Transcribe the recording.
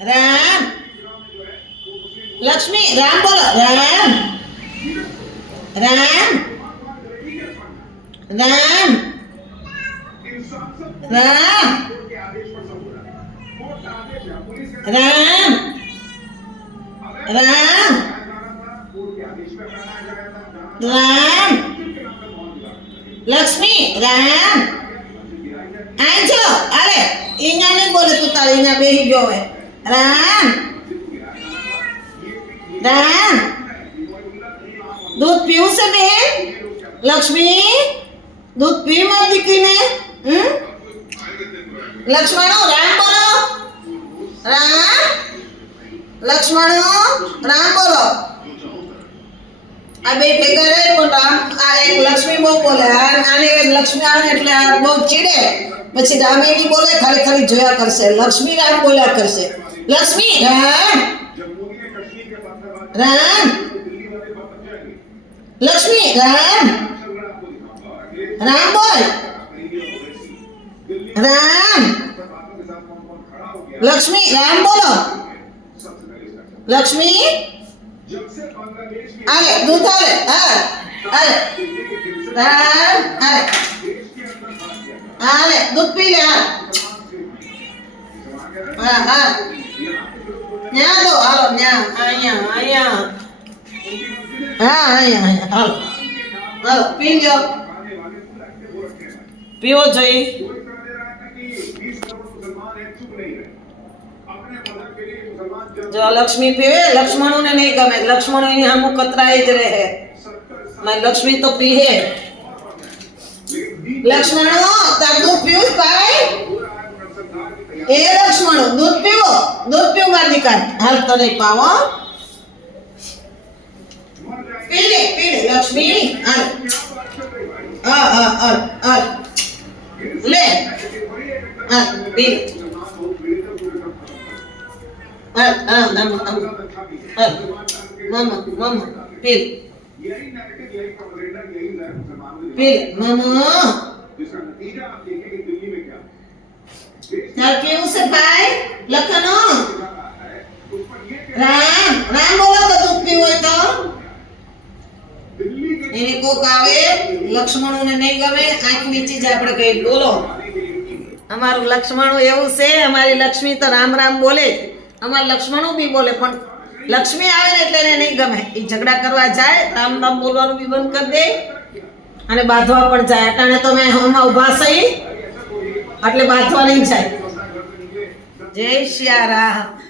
राम लक्ष्मी राम बोलो राम राम राम राम राम राम राम लक्ष्मी राम आई जाओ अरे इना नहीं बोले तू तारी इना बेही जो है राम राम दूध पीऊ से बहन लक्ष्मी दूध पी मत दिखी ने लक्ष्मणो राम बोलो राम लक्ष्मणो राम बोलो आ बे भेगा रे पण राम आ एक लक्ष्मी बહુ બોલે આને લક્ષ્મી આવે એટલે બહુ ચીડે પછી રામ એની બોલે ખાલી ખાલી જોયા કરશે લક્ષ્મી રામ બોલ્યા કરશે લક્ષ્મી રામ राम लक्ष्मी राम राम बोल राम लक्ष्मी राम बोलो लक्ष्मी अरे दूध अरे अरे राम अरे अरे दूध पी ले हाँ हाँ न्या दो हालो न्या आया आया हाँ आया आया हालो हालो पी लो पीवो જોઈએ જો લક્ષ્મી પીવે લક્ષ્મણોને નહીં ગમે લક્ષ્મણો એની સામું કતરાઈ જ રહે મારી લક્ષ્મી તો પીએ લક્ષ્મણો તાર દૂધ પીવું ભાઈ ए लक्ष्मण दूध पीओ मार दिखाए हाल तो नहीं पाओ पी ले लक्ष्मी ले पी मामा पी मामा क्यों से भाई लखनो राम राम बोलो तो दूध पीवो तो એને કોક આવે લક્ષ્મણોને નહીં ગમે આંખ મીચી જાય આપણે કઈ બોલો અમારું લક્ષ્મણો એવું છે અમારી લક્ષ્મી તો રામ રામ બોલે અમાર લક્ષ્મણો બી બોલે પણ લક્ષ્મી આવે ને એટલે એને નહીં ગમે એ ઝઘડા કરવા જાય રામ રામ બોલવાનું બી બંધ કરી દે અને બાંધવા પણ જાય અટાણે તો મેં હમણાં ઊભા થઈ એટલે બાંધવા નહીં જાય જય શ્રી રામ